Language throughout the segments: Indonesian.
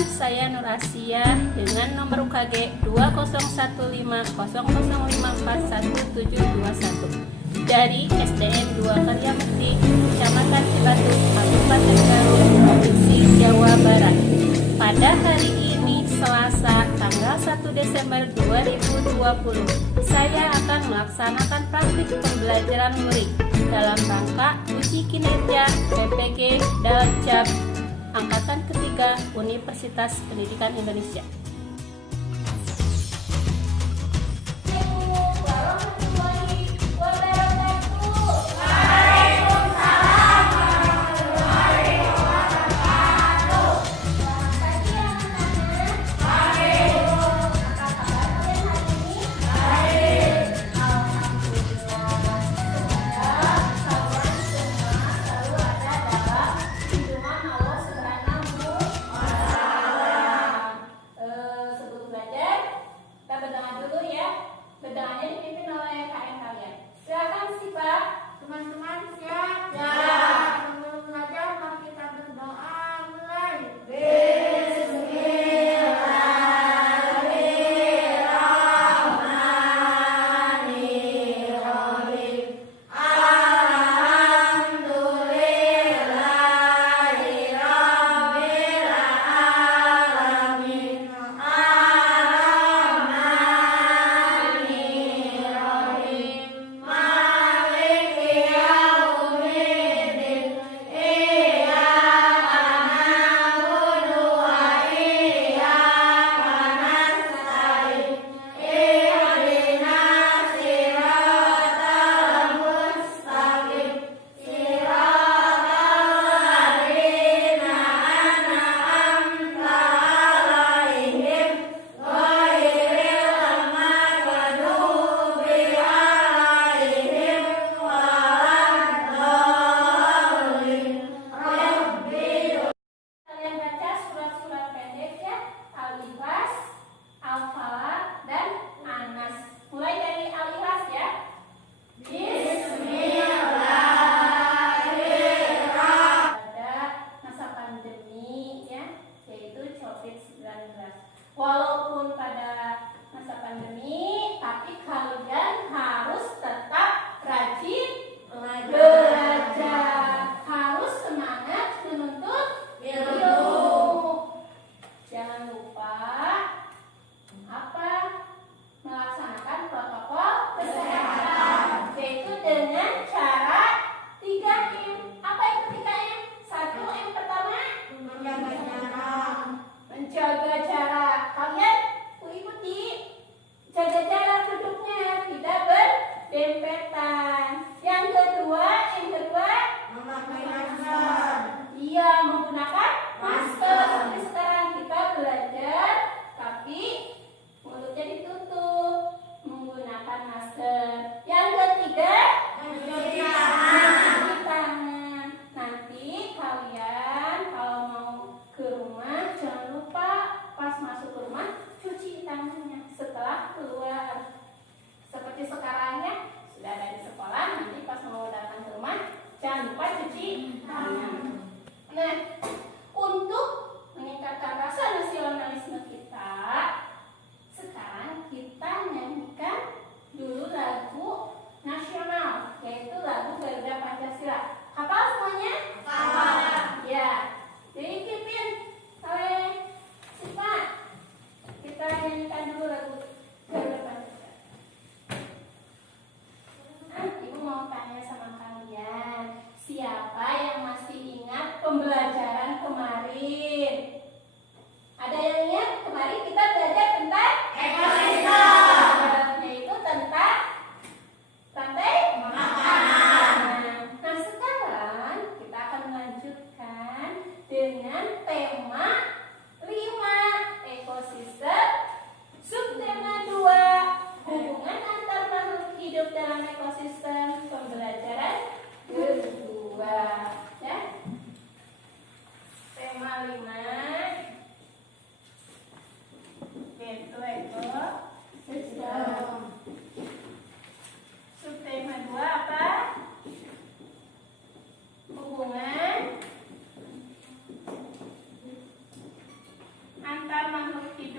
Perkenalkan, saya Nur Asia dengan nomor UKG 2050541721 dari SDN 2 Karyamukti, Kecamatan Cibatu, Kabupaten Garut, Provinsi Jawa Barat. Pada hari ini, Selasa, tanggal 1 Desember 2020, saya akan melaksanakan praktik pembelajaran luring dalam rangka uji kinerja PPG Daljab Angkatan Ketiga Universitas Pendidikan Indonesia. Bedaannya dipimpin oleh KM kalian. Silakan sih Pak. Teman-teman siap? Ya. Sebelum belajar mari kita berdoa. Mulai. Bismillahirrahmanirrahim. Alhamdulillahirabbil alamin. Walaupun pada masa pandemi, tapi kalian harus tetap rajin belajar, harus semangat menuntut ilmu. Jangan lupa melaksanakan protokol kesehatan, yaitu dengan cara 3M. Apa itu 3M? 1M pertama, menjaga jarak. Kalian ikuti, jaga jarak duduknya, tidak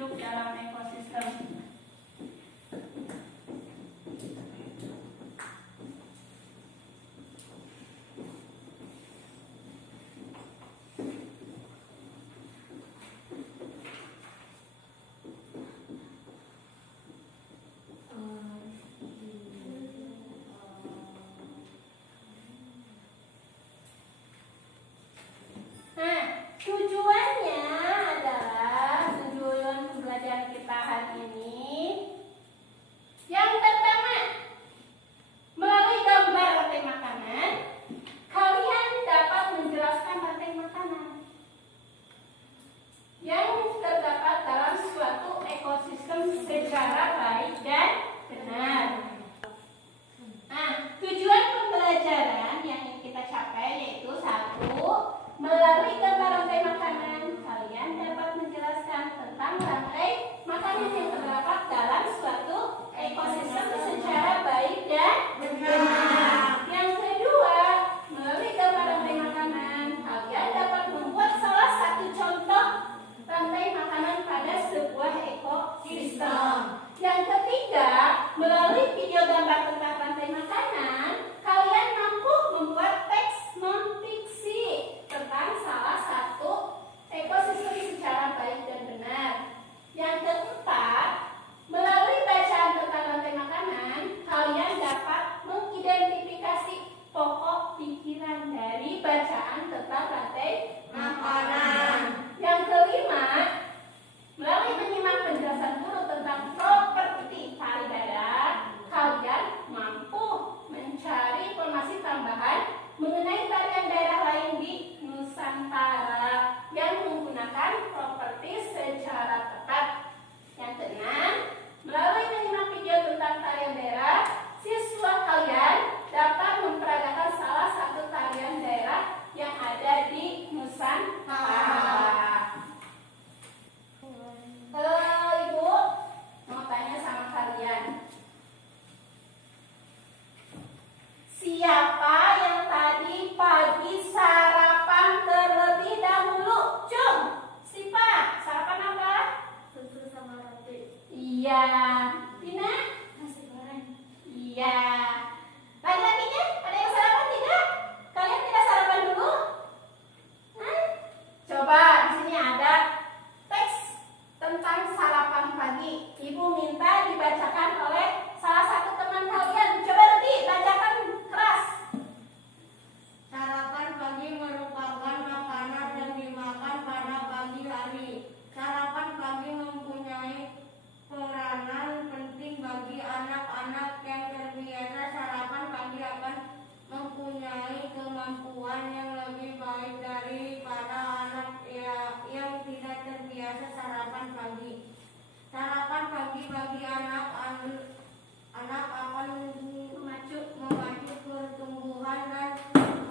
hidup dalam ekosistem. Nah, tujuannya adalah tujuan pembelajaran kita hari ini. Yang pertama, melalui gambar rantai makanan, kalian dapat menjelaskan rantai makanan yang terdapat dalam suatu ekosistem secara baik dan benar. Nah, tujuan pembelajaran yang ingin kita capai yaitu satu, melalui gambar rantai makanan, kalian dapat menjelaskan tentang rantai makanan yang terdapat dalam suatu ekosistem secara baik dan benar. Yang kedua, melalui gambar rantai makanan, kalian dapat membuat salah satu contoh rantai makanan pada sebuah ekosistem. Yang ketiga, melalui video gambar tentang rantai makanan, kalian mampu membuat teks non-fiksi tentang salah satu ekosistem secara baik dan benar. Yang keempat, melalui bacaan tentang rantai makanan, kalian dapat mengidentifikasi pokok pikiran dari bacaan tentang rantai makanan. Yang kelima, melalui menyimak penjelasan guru tentang properti tali darat, kalian mampu mencari informasi tambahan mengenai tarian daerah lain di Nusantara yang menggunakan properti secara tepat. Yang keenam, melalui menyimak video tentang tarian daerah, siswa kalian dapat memperagakan salah satu tarian daerah yang ada di Nusantara. Ibu mau tanya sama kalian, siapa yang tadi pagi sarapan terlebih dahulu? Cung, Sipa, sarapan apa? Susu sama roti. Iya. Tina? Nasi goreng. Iya. Laki-lakinya ada yang sarapan tidak? Kalian tidak sarapan dulu? Hah? Coba di sini ada teks tentang sarapan pagi. Ibu minta dibacakan oleh salah satu teman kalian. Coba Rudi, bacakan keras. Sarapan pagi merupakan makanan yang dimakan pada pagi hari. Sarapan pagi mempunyai peranan penting bagi anak-anak yang terbiasa sarapan pagi akan mempunyai kemampuan yang lebih baik daripada anak yang tidak terbiasa sarapan pagi. Sarapan pagi bagi anak akan memacu pertumbuhan dan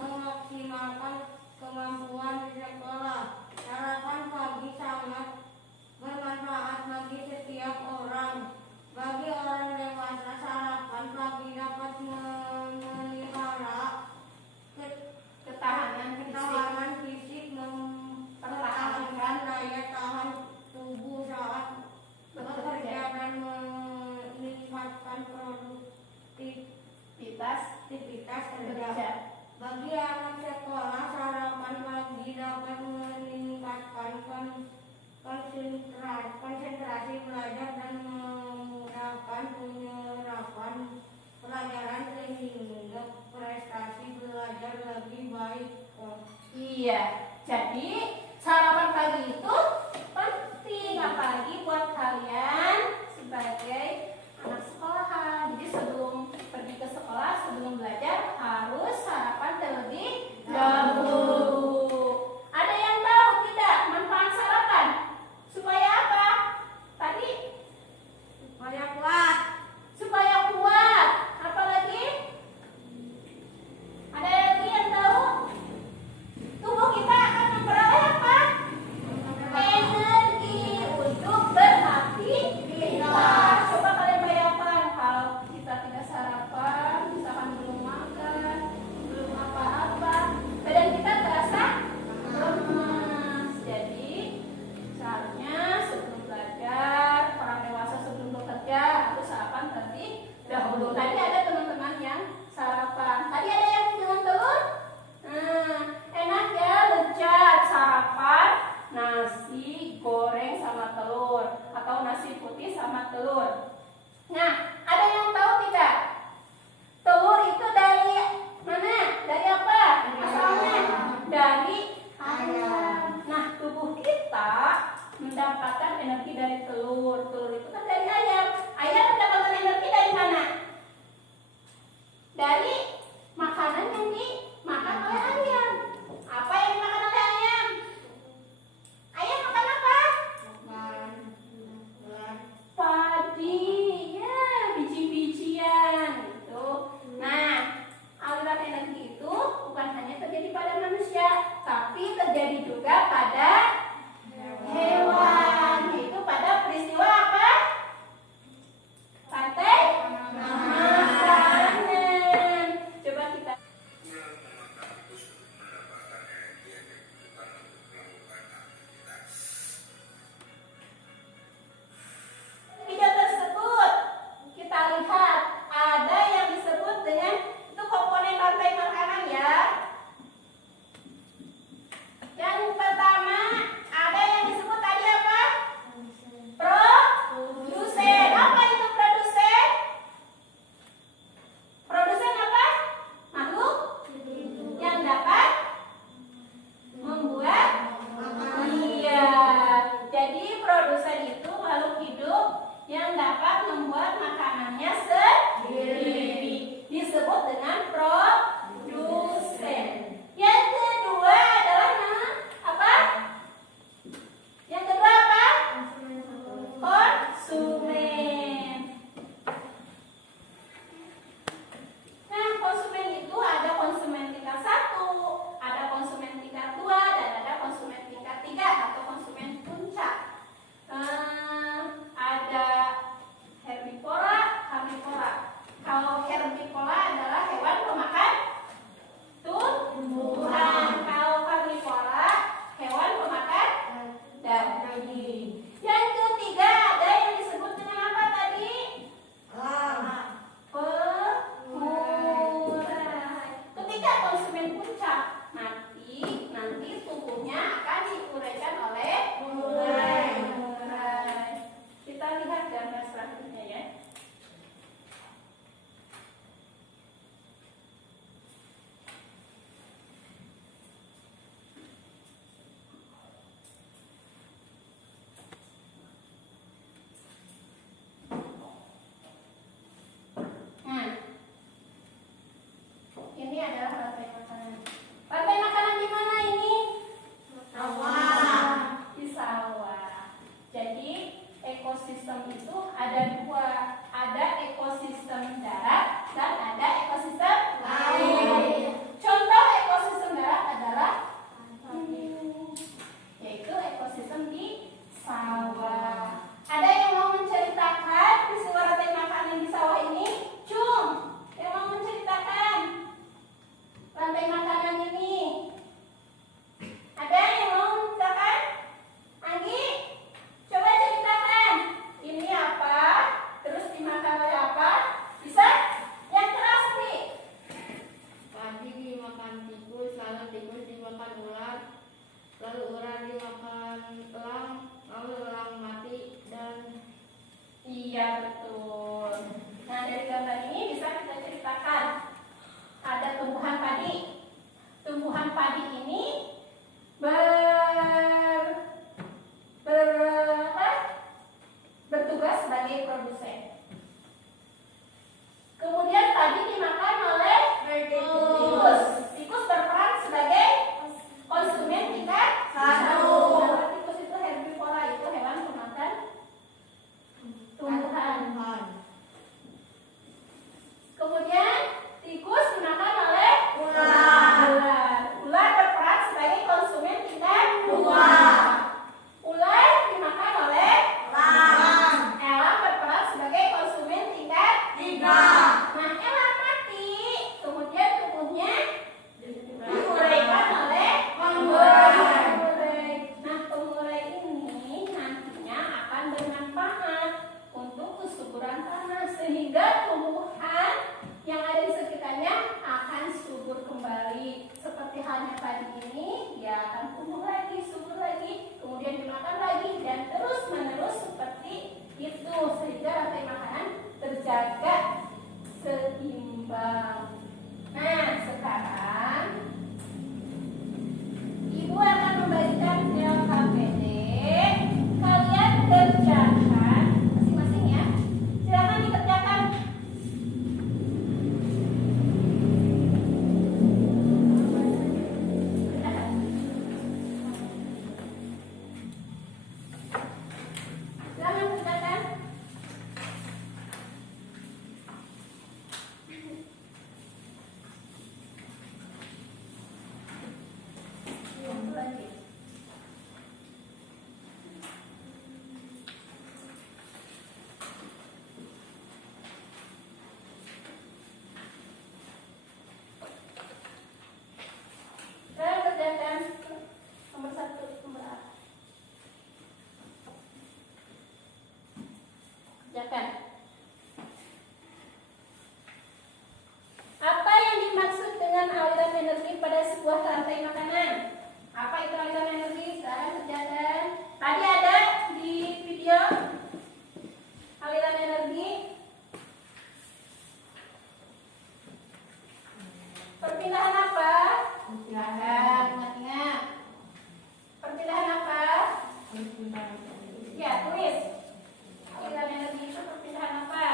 memaksimalkan kemampuan di sekolah. Sarapan pagi sangat bermanfaat bagi setiap orang. Bagi orang dewasa, sarapan pagi dapat memelihara ketahanan fisik, mempertahankan daya tahan tubuh saat bekerja dan meningkatkan produktivitas kerja. Bagi anak sekolah, sarapan pagi dapat meningkatkan konsentrasi belajar dan memudahkan penyerapan pelajaran sehingga prestasi belajar lebih baik. Iya. Jadi sarapan pagi itu penting, apalagi buat kalian sebagai anak sekolahan. Jadi sebelum pergi ke sekolah, sebelum belajar harus sarapan terlebih dahulu. Ada yang tahu tidak manfaat sarapan? Supaya apa? Tadi Supaya kuat. supaya kuat. Apalagi? Ada lagi yang tahu? Tubuh kita akan memperoleh apa? sama telur atau nasi putih sama telur. Nah, ada yang tahu tidak? Telur itu dari mana? Dari apa? Asalnya dari ayam. Nah, tubuh kita mendapatkan energi dari telur. Telur itu kan dari ayam. Ayam mendapatkan energi dari mana? Dari makanan yang dimakan oleh ayam. Apa yang dimakan oleh ayam? Ayam makan apa? Padi, ya, biji-bijian gitu. Nah, aliran energi itu bukan hanya terjadi pada manusia, tapi terjadi juga pada hewan, yaitu pada peristiwa apa? Rantai makanan. Coba kita video tersebut kita lihat ada yang disebut dengan itu komponen rantai makanan ya. Yang pertama ada yang disebut tadi apa? Produsen. Apa itu produsen? Produsen apa? Makhluk yang dapat membuat. Iya. Jadi produsen itu makhluk hidup yang dapat membuat makanannya sendiri. Disebut dengan produsen. Yang kedua adalah apa? Yang kedua apa? Konsumen. Nah, konsumen itu ada konsumen tingkat 1, ada konsumen tingkat 2, dan ada konsumen tingkat 3 atau konsumen puncak. Ada herbivora, karnivora. Kalau herbivora adalah hewan pemakan tumbuhan. Kalau karnivora hewan pemakan daging. Yang ketiga ada yang disebut dengan apa tadi? Pengurai. Ketika konsumen puncak nanti tubuhnya akan diuraikan oleh pengurai. Kita lihat gambar selanjutnya ya. Nah, ini adalah rantai makanan. Rantai makanan di mana ini? Di sawah. Jadi ekosistem itu ada dua, ada ekosistem darat dan ada ekosistem laut. Contoh ekosistem darat adalah yaitu ekosistem di sawah. Ada yang mau menceritakan peristiwa rantai makanan di sawah ini? Cung, yang mau menceritakan rantai makanan ini? Ada yang mau menceritakan? Anggi, coba ceritakan. Ini apa? Terus dimakan oleh apa? Bisa? Yang keras nih. Padi dimakan tikus, lalu tikus dimakan ular, lalu ular dimakan elang, lalu elang mati dan Iya betul. Nah dari gambar ini bisa kita ceritakan ada tumbuhan padi. Tumbuhan padi ini bertugas sebagai produsen. Kemudian padi dimakan oleh tikus. Tikus berperan sebagai konsumen tingkat 1. Tikus itu herbivora, itu hewan pemakan tumbuhan. Kemudian tikus dimakan oleh ular. Ular berperan sebagai konsumen tingkat 2. Ular dimakan oleh elang. Elang berperan sebagai konsumen tingkat 3. Nah, elang mati, kemudian tubuhnya diuraikan oleh pengurai. Nah, pengurai ini nantinya akan bermanfaat untuk kesuburan tanah sehingga tumbuhan yang ada di sekitarnya akan subur kembali. Seperti halnya padi ini, dia akan tumbuh lagi, subur lagi, kemudian dimakan lagi dan terus Bacakan. Apa yang dimaksud dengan aliran energi pada sebuah rantai makanan? Apa itu aliran energi? Sekarang kerjakan. Tadi ada di video aliran energi. Perpindahan apa? Perpindahan. Ingat-ingat. Perpindahan apa? Ya, tulis. Aliran energi itu perpindahan apa?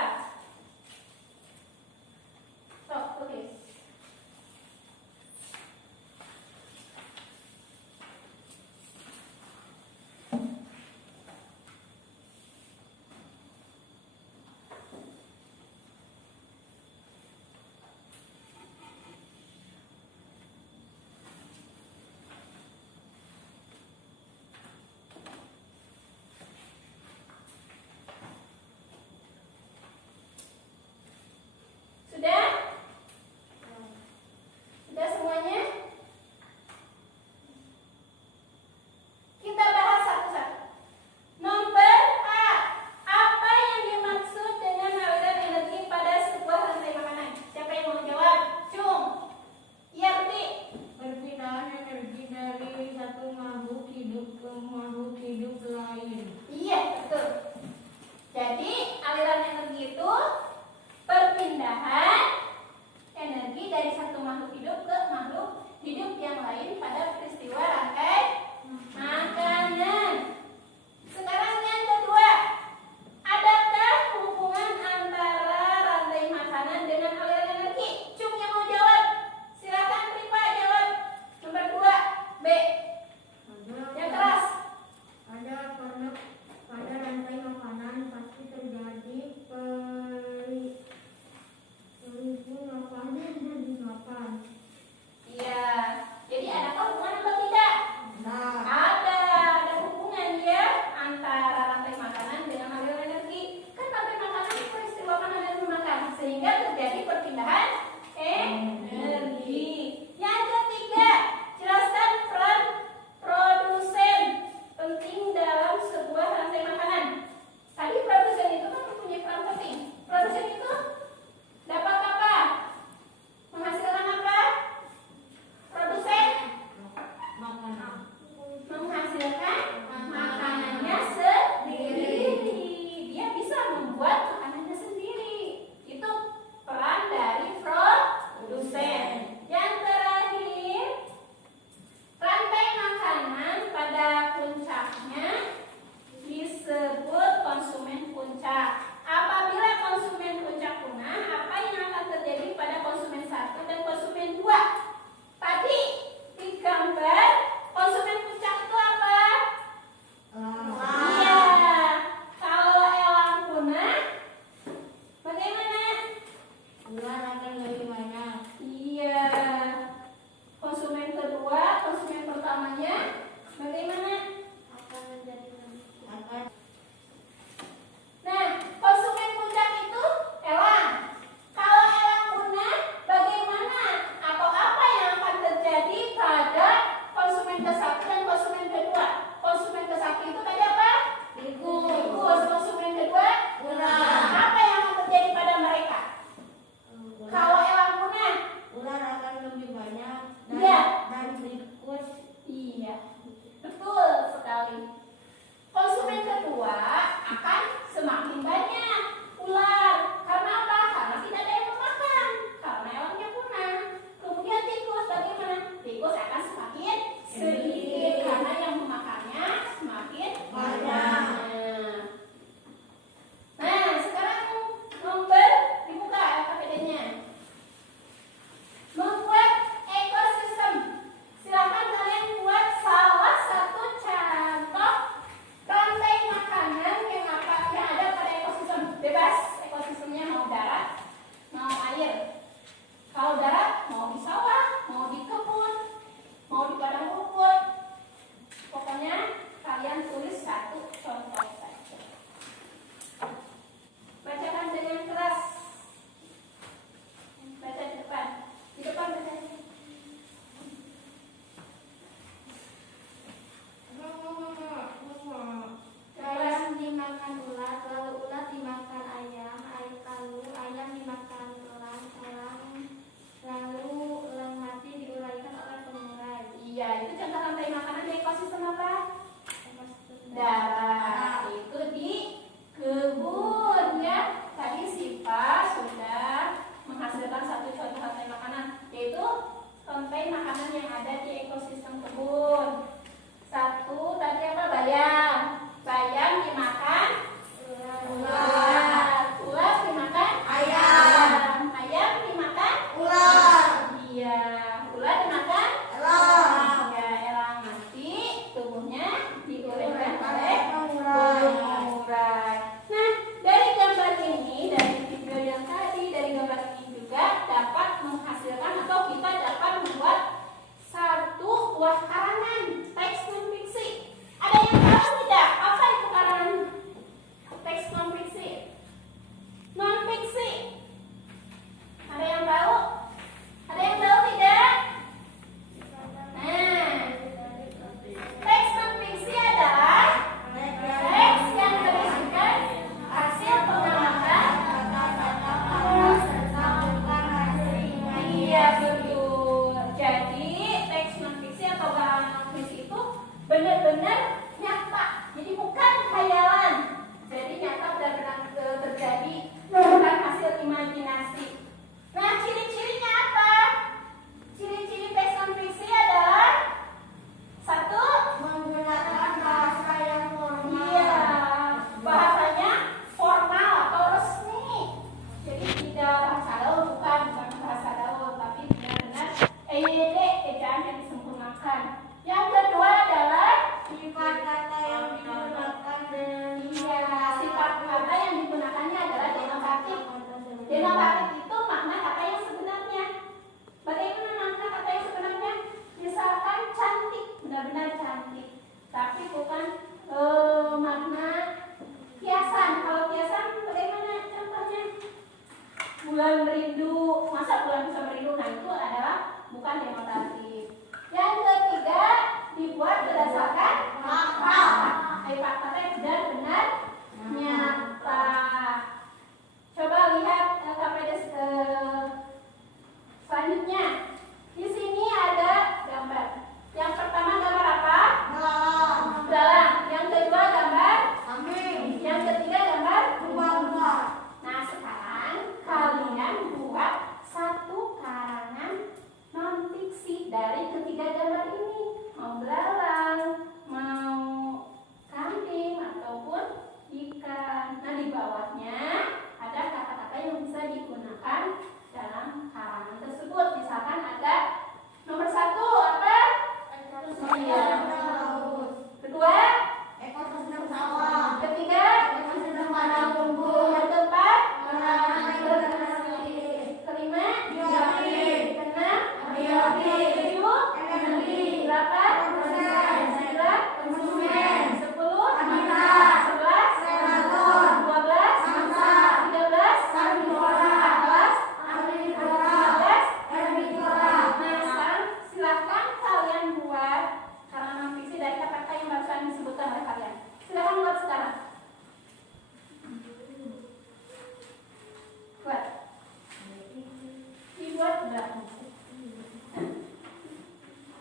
Sok, tulis. gerakan demonstratif. Yang ketiga dibuat berdasarkan fakta. Fakta benar-benar nyata. Coba lihat KPD selanjutnya. Di sini ada gambar. Yang pertama gambar apa? Dalam. Yang kedua gambar kambing. Yang ketiga gambar bunga. Nah, sekarang kalian buat satu karangan non fiksi dari ketiga gambar ini. Mau belalang, mau kambing ataupun ikan. Nah, di bawahnya ada kata-kata yang bisa digunakan dalam karangan tersebut. Misalkan ada nomor 1 apa? Kedua, Ekosistem sawah. ketiga, Ekosistem padang rumput. yang keempat, Rekreasi. kelima, Biologi. keenam, Biologi. ketujuh, Energi. delapan, Proses. sembilan, Konsumen. 10, Habitat. 11, Predator. 12, Mangsa. 13, Karnivora. 14, Karnivora. 15. Herbivora. Nah, sekarang silakan kalian buat karangan fiksi dari kata-kata yang barusan disebutkan oleh kalian. Silakan buat sekarang. Buat. Dibuat udah. Nah,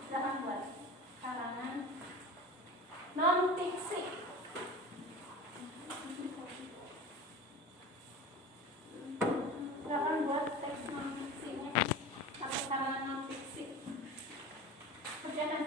silakan buat karangan non fiksi. Silakan buat teks non fiksinya atau karangan non fiksi. Kerjakan.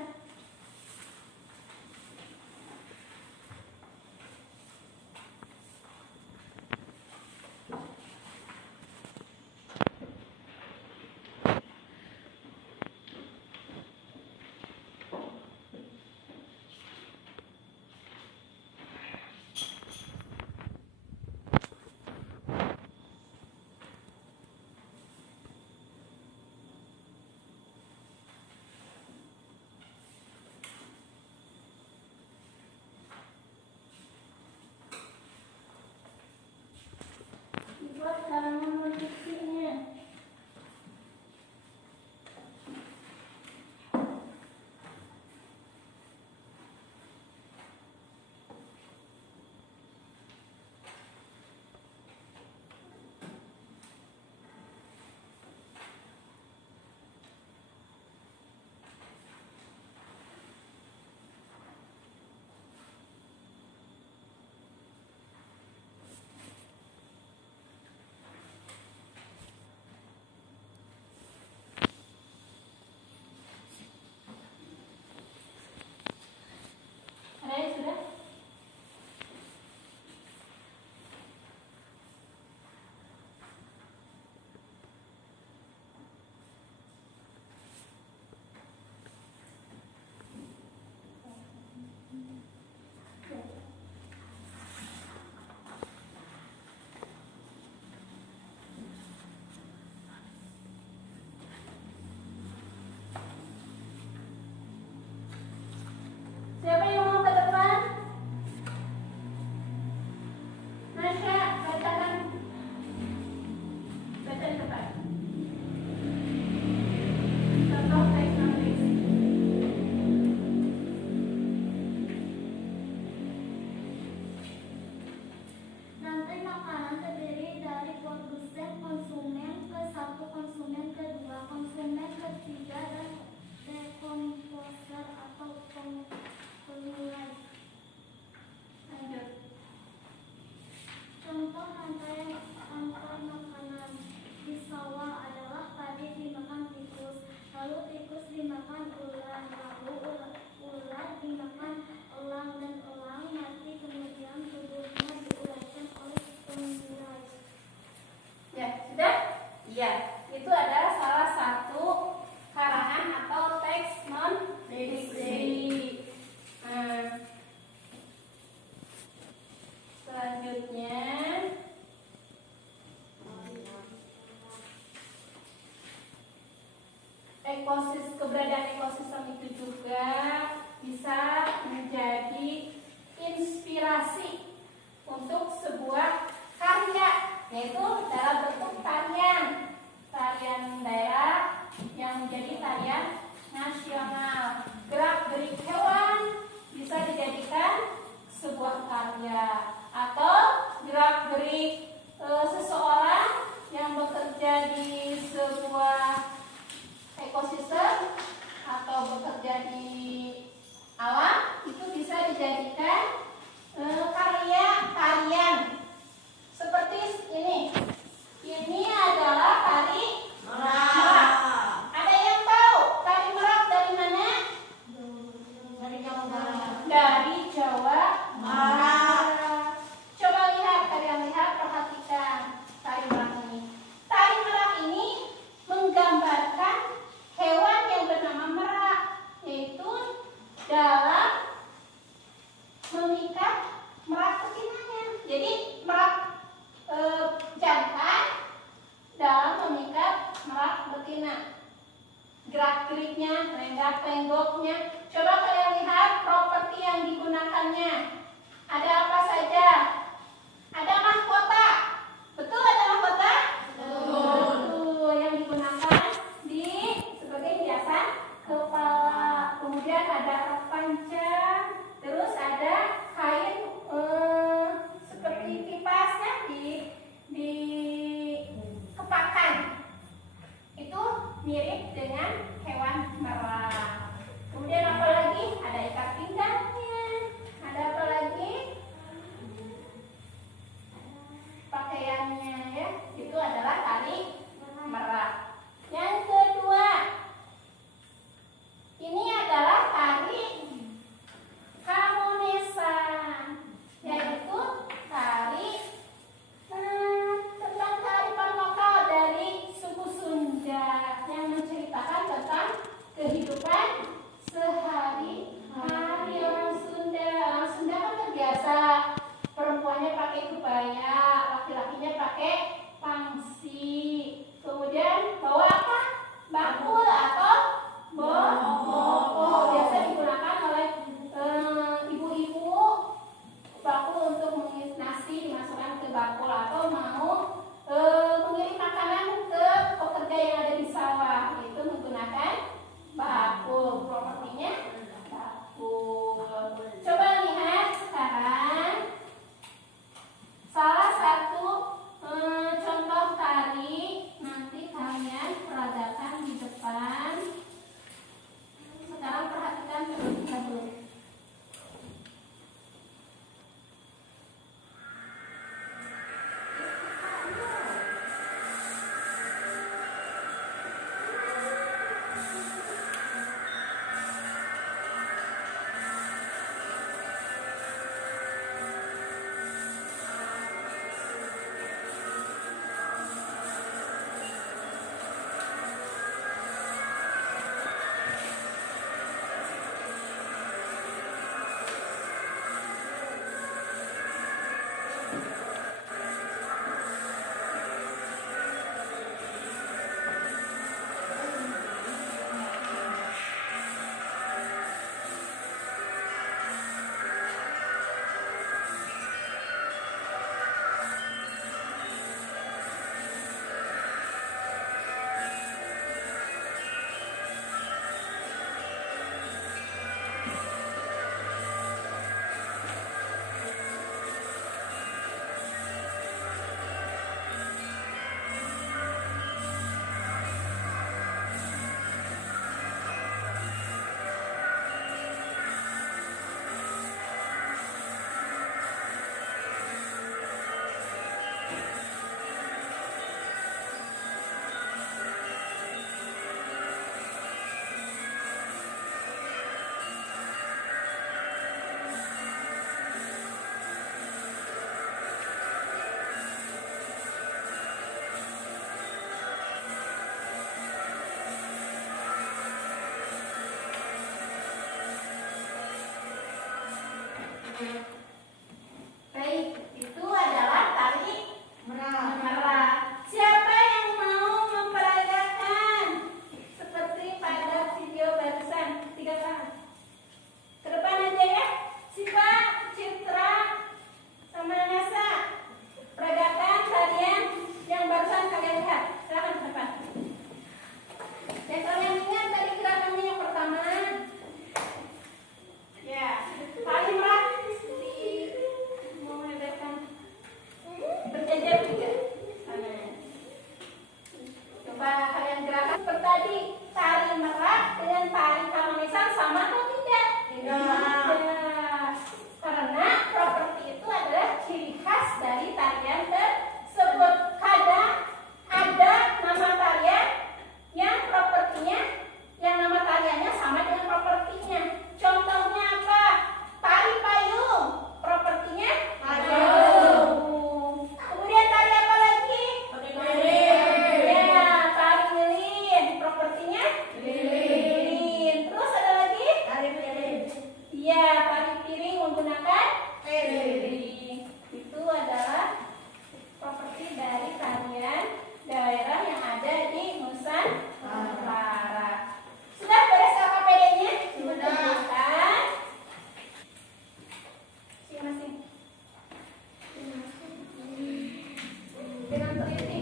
Dibuat karangan non fiksinya. Ada yang sudah? Siapa yang mau ke depan? Nasya, bacakan. Baca di depan. Contoh teks non fiksi. Rantai makanan terdiri dari produsen, konsumen ke satu, konsumen kedua, konsumen ketiga, dan dekomposer atau pemulai. Lanjut. Contoh rantai makanan di sawah adalah padi dimakan tikus, lalu tikus dimakan ular, lalu ular dimakan elang, dan elang mati kemudian tubuhnya diuraikan oleh pemulai. Ya, sudah? Iya, itu adalah salah satu karangan atau teks non fiksi. Nah, selanjutnya keberadaan ekosistem itu juga bisa menjadi inspirasi untuk sebuah karya, yaitu dalam bentuk tarian daerah yang menjadi tarian mirip dengan hewan merak. Kemudian apa lagi? Ada ikat pinggangnya. Ada apa lagi? Pakaiannya ya. Itu adalah tari merak. Yang kedua, ini adalah tari Kamonesan, yaitu tari tentang kearifan lokal dari suku Sunda yang menceritakan tentang kehidupan sehari-hari orang Sunda. Orang Sunda kan terbiasa perempuannya pakai kebaya, laki-lakinya pakai pangsi. Kemudian bawa apa? Bakul atau boko. Biasa digunakan oleh ibu-ibu. Bakul untuk mengiris nasi dimasukkan ke bakul atau mau mengirim makanan ke pekerja yang ada di sawah, itu menggunakan bakul. Propertinya bakul. Coba lihat sekarang salah satu contoh tari. Nanti kalian peragakan di depan. Sekarang perhatikan terlebih dahulu. Baik, itu adalah tari merak. Siapa yang mau memperagakan seperti pada video barusan? 3 tahun. Ke depan aja ya. Siva, Citra, sama Nasa. Peragakan tarian yang barusan kalian lihat. Silakan ke depan. Dan kalian ingat tadi gerakannya yang pertama. Ya, tari merak. Berjajar juga. Coba kalian gerakan seperti tadi. Tari merak dengan tari Kamonesan sama atau tidak? Tidak. Karena properti itu adalah ciri khas dari tarian tersebut. Kadang ada nama tarian yang propertinya, yang nama tariannya sama dengan propertinya. Contohnya apa? Tari payung. Propertinya payung. Kemudian tari apa lagi? Ya, tari lilin. Propertinya lilin. Terus ada lagi? Tari piring. Iya, tari piring menggunakan piring. Itu adalah properti dari tarian daerah yang ada di Nusantara. Sudah beres KKPD-nya? Sudah. Masing-masing. Dengan teliti.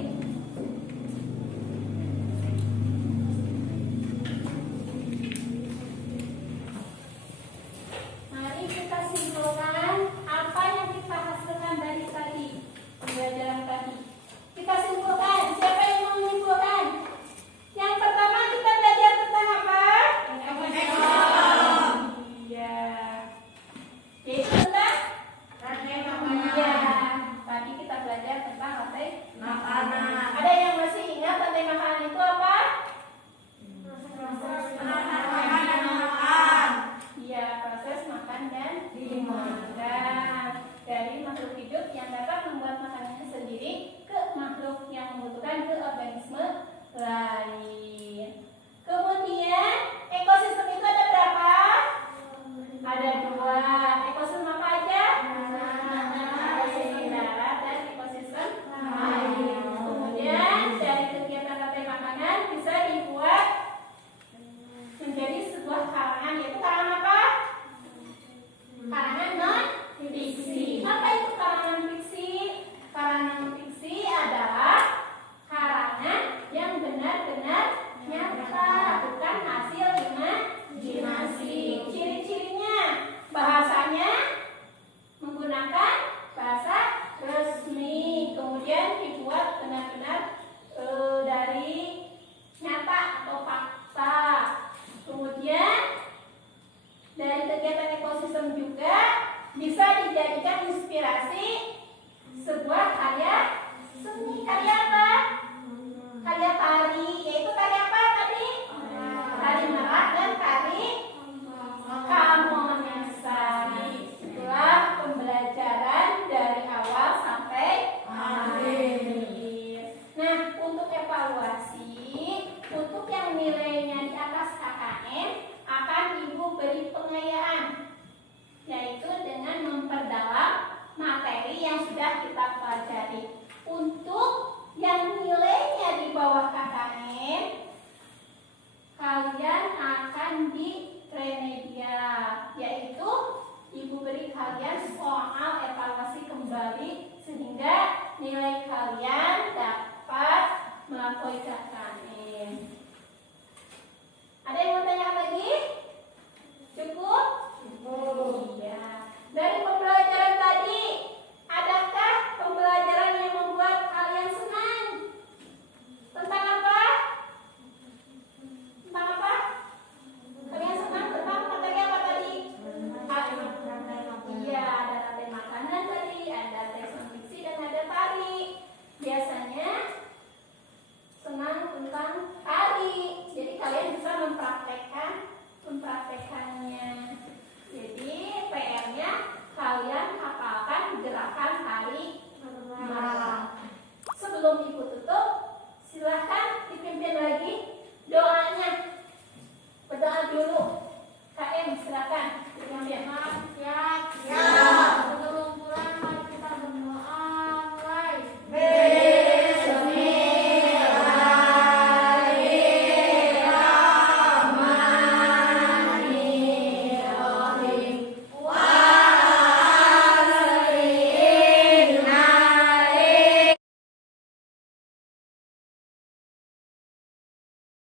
Mari kita simpulkan apa yang kita hasilkan dari tadi pembelajaran tadi. Kita simpulkan. Siapa yang mau menyimpulkan? Yang pertama Ada yang masih ingat rantai makanan itu apa? Iya, proses makan dan dimakan dari makhluk hidup yang dapat membuat makanannya sendiri ke makhluk yang membutuhkan ke organisme lain. Kemudian ekosistem itu ada berapa? Ada 2. Ekosistem apa aja? Ekosistem darat dan ekosistem air. Kemudian dari kegiatan rantai makanan bisa dibuat menjadi sebuah karangan, yaitu karangan apa? Karangan non fiksi. Apa itu karangan fiksi? Karangan fiksi adalah karangan yang benar-benar nyata, bukan hasil imajinasi. Ciri-cirinya, bahasanya menggunakan bahasa resmi, kemudian dibuat benar-benar dari nyata atau fakta. Kemudian dari kegiatan ekosistem juga bisa dijadikan inspirasi sebuah karya seni. Karya apa? Karya tari, yaitu karya apa tadi? Tari merak dan tari Kamonesari. Itulah pembelajaran dari awal sampai akhir. Nah, untuk evaluasi, untuk yang nilainya di atas KKM akan Ibu beri pengayaan, yaitu dengan memperdalam materi yang sudah kita pelajari. Untuk yang nilainya di bawah KKM, kalian akan di remedial, yaitu Ibu beri kalian soal evaluasi kembali